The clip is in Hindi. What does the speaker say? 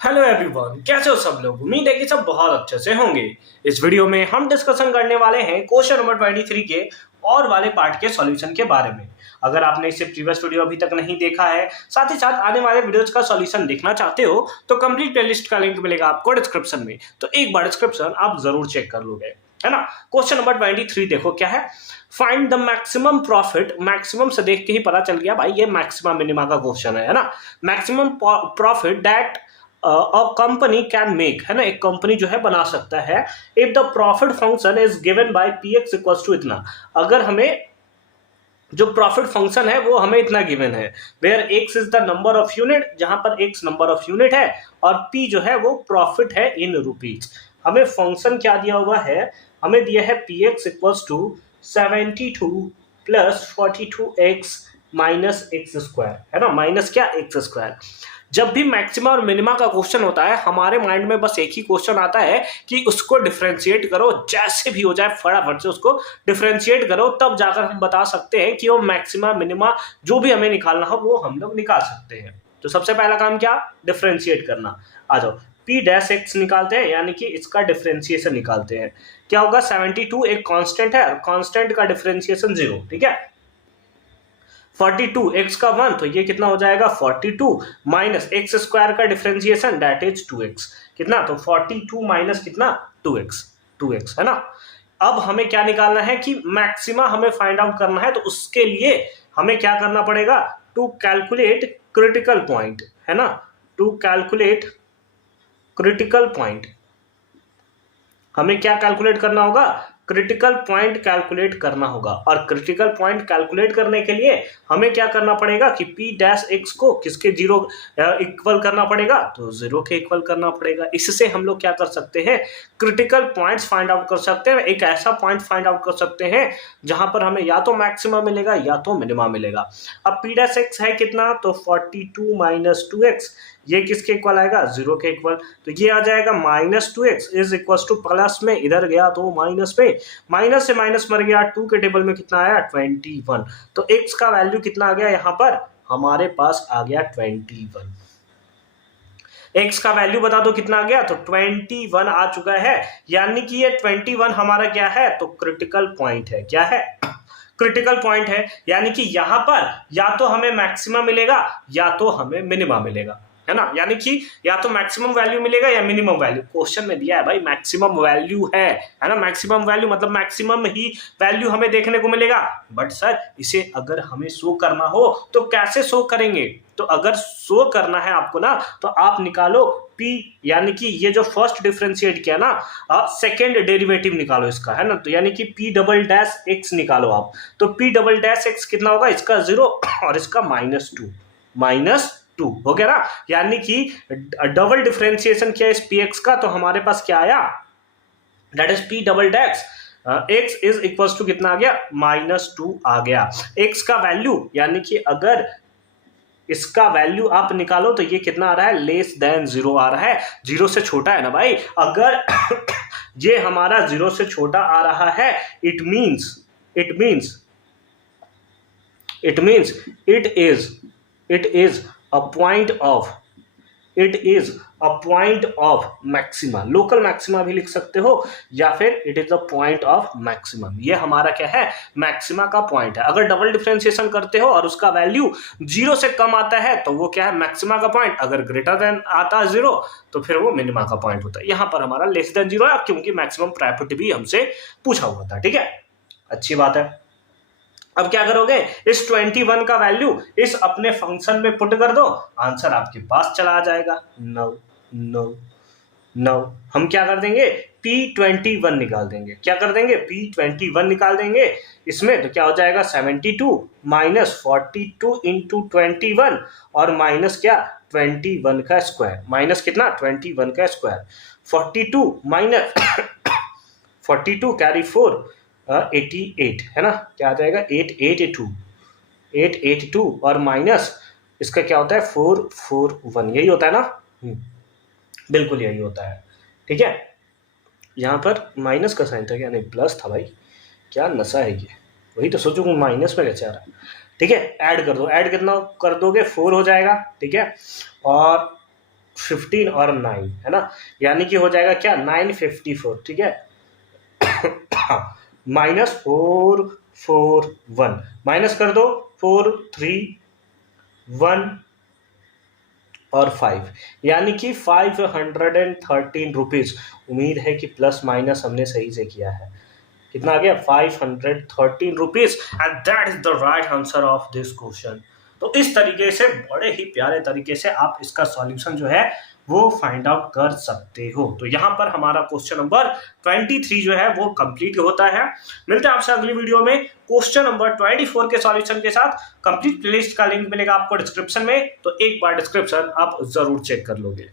हेलो एवरीवन, कैसे हो सब लोग। उम्मीद है कि सब बहुत अच्छे से होंगे। इस वीडियो में हम डिस्कशन करने वाले हैं क्वेश्चन नंबर 23 के और वाले पार्ट के सॉल्यूशन के बारे में। अगर आपने इससे प्रीवियस वीडियो अभी तक नहीं देखा है, साथ ही साथ आने वाले वीडियोज का सॉल्यूशन देखना चाहते हो, तो कंप्लीट प्लेलिस्ट का लिंक मिलेगा आपको डिस्क्रिप्शन में। तो एक बार डिस्क्रिप्शन आप जरूर चेक कर लोगे, है ना। क्वेश्चन नंबर 23 देखो क्या है। Find the maximum profit. Maximum से देख के ही पता चल गया भाई, ये मैक्सिमम मिनिमा का क्वेश्चन है ना। Maximum profit that company can make, है ना, एक कंपनी जो है बना सकता है। If the profit function is given by P X equals to इतना, अगर हमें जो प्रॉफिट फंक्शन है वो हमें इतना गिवन है, where X is the number of unit, जहां पर एक्स नंबर ऑफ यूनिट है और पी जो है वो प्रॉफिट है इन रुपीज। हमें फंक्शन क्या दिया हुआ है, हमें दिया है P X equals to 72 plus 42x minus X square, है ना, माइनस क्या एक्स स्क्वायर। जब भी मैक्सिमा और मिनिमा का क्वेश्चन होता है, हमारे माइंड में बस एक ही क्वेश्चन आता है कि उसको डिफरेंशिएट करो, जैसे भी हो जाए फटाफट से उसको डिफरेंशिएट करो, तब जाकर हम बता सकते हैं कि वो मैक्सिमा मिनिमा जो भी हमें निकालना हो वो हम लोग निकाल सकते हैं। तो सबसे पहला काम क्या, डिफरेंशिएट करना। आ जाओ, पी डैश एक्स निकालते हैं, यानी कि इसका डिफरेंशिएशन निकालते हैं। क्या होगा, 72 एक कांस्टेंट है, कांस्टेंट का डिफरेंशिएशन 0, ठीक है। 42 एक्स का 1, तो ये कितना हो जाएगा 42 माइनस एक्स स्क्वायर का डिफरेंशिएशन दैट इज 2x, कितना, तो 42 माइनस कितना 2x है ना। अब हमें क्या निकालना है कि मैक्सिमा हमें फाइंड आउट करना है, तो उसके लिए हमें क्या करना पड़ेगा, टू कैलकुलेट क्रिटिकल पॉइंट, है ना, टू कैलकुलेट क्रिटिकल पॉइंट हमें क्या कैलकुलेट करना होगा, क्रिटिकल पॉइंट कैलकुलेट करना होगा। और क्रिटिकल पॉइंट कैलकुलेट करने के लिए हमें क्या करना पड़ेगा कि p डैश एक्स को किसके 0 इक्वल करना पड़ेगा, तो 0 के इक्वल करना पड़ेगा। इससे हम लोग क्या कर सकते हैं, क्रिटिकल पॉइंट्स फाइंड आउट कर सकते हैं। एक ऐसा पॉइंट फाइंड आउट कर सकते हैं जहां पर हमें या तो मैक्सिमम मिलेगा या तो मिनिमा मिलेगा। अब p डैश एक्स है कितना, तो 42 माइनस 2x, ये किसके इक्वल आएगा, 0 के इक्वल। तो ये आ जाएगा minus 2x is equal two plus में, इधर गया तो माइनस में, माइनस से माइनस मर गया, 2 के टेबल में कितना आया 21। तो x का वैल्यू कितना आ गया, यहां पर हमारे पास आ गया 21। x का वैल्यू बता दो कितना आ गया, तो 21 आ चुका है। यानी कि ये 21 हमारा क्या है, तो क्रिटिकल पॉइंट है। क्या है, क्रिटिकल पॉइंट है। यानी कि यहां पर या तो हमें मैक्सिमम मिलेगा या तो हमें मिनिमम मिलेगा, है ना। यानी कि या तो मैक्सिमम वैल्यू मिलेगा या मिनिमम वैल्यू। क्वेश्चन में दिया है भाई मैक्सिमम वैल्यू है ना, मैक्सिमम वैल्यू मतलब मैक्सिमम ही वैल्यू हमें देखने को मिलेगा। बट सर इसे अगर हमें शो करना हो तो कैसे शो करेंगे, तो अगर शो करना है आपको ना, तो आप निकालो p, यानी कि ये जो फर्स्ट डिफरेंशिएट किया ना, सेकेंड डेरिवेटिव निकालो इसका, है ना। तो यानी कि p डबल डैश एक्स निकालो आप, तो p डबल डैश एक्स कितना होगा, इसका 0 और इसका -2 हो गया ना। यानी कि डबल डिफरेंशिएशन किया इस पी एक्स का, तो हमारे पास क्या आया, that is p double dash X is equal to कितना आ गया, -2 आ गया। एक्स का वैल्यू, यानी कि अगर इसका वैल्यू आप निकालो तो ये कितना आ रहा है, लेस देन 0 आ रहा है। 0 से छोटा है ना भाई। अगर ये हमारा 0 से छोटा आ रहा है, it means it is a point of maxima. Local maxima भी लिख सकते हो, या फिर it is a point of maximum. ये हमारा क्या है, मैक्सिमा का पॉइंट है। अगर डबल डिफरेंशिएशन करते हो और उसका वैल्यू 0 से कम आता है तो वो क्या है, मैक्सिमा का पॉइंट। अगर ग्रेटर देन आता है 0 तो फिर वो मिनिमा का पॉइंट होता है। यहां पर हमारा लेस देन 0 है, क्योंकि मैक्सिमम प्रॉपर्टी भी हमसे पूछा हुआ था, ठीक है, अच्छी बात है। अब क्या करोगे, इस 21 का वैल्यू इस अपने फंक्शन में पुट कर दो, आंसर आपके पास चला आ जाएगा 9। हम क्या कर देंगे, P21 निकाल देंगे। क्या कर देंगे, P21 निकाल देंगे। इसमें तो क्या हो जाएगा, 72 माइनस 42 इंटू 21 और माइनस क्या 21 का स्क्वायर, माइनस कितना 21 का स्क्वायर। 42 माइनस 42 कैरी 4 88, है ना। क्या आ जाएगा 882 और माइनस इसका क्या होता है 441, यही होता है ना। बिल्कुल यही होता है, ठीक है। यहाँ पर माइनस का साइन था क्या, नहीं प्लस था भाई, क्या नशा है ये, वही तो सोचो माइनस में कैसे आ रहा है। ठीक है, ऐड कर दो, ऐड कितना कर दोगे 4 हो जाएगा, ठीक है। और 15 और 9, है ना, यानी कि हो जाएगा क्या 954, ठीक है। -441 माइनस कर दो, 4 3 1 और 5, यानी कि 513 रुपीज। उम्मीद है कि प्लस माइनस हमने सही से किया है। कितना आ गया 513 rupees, and that is the right answer of this question. तो इस तरीके से बड़े ही प्यारे तरीके से आप इसका सॉल्यूशन जो है वो फाइंड आउट कर सकते हो। तो यहां पर हमारा क्वेश्चन नंबर 23 जो है वो कंप्लीट होता है। मिलते हैं आपसे अगली वीडियो में क्वेश्चन नंबर 24 के सॉल्यूशन के साथ। कंप्लीट प्लेलिस्ट का लिंक मिलेगा आपको डिस्क्रिप्शन में, तो एक बार डिस्क्रिप्शन आप जरूर चेक कर लोगे।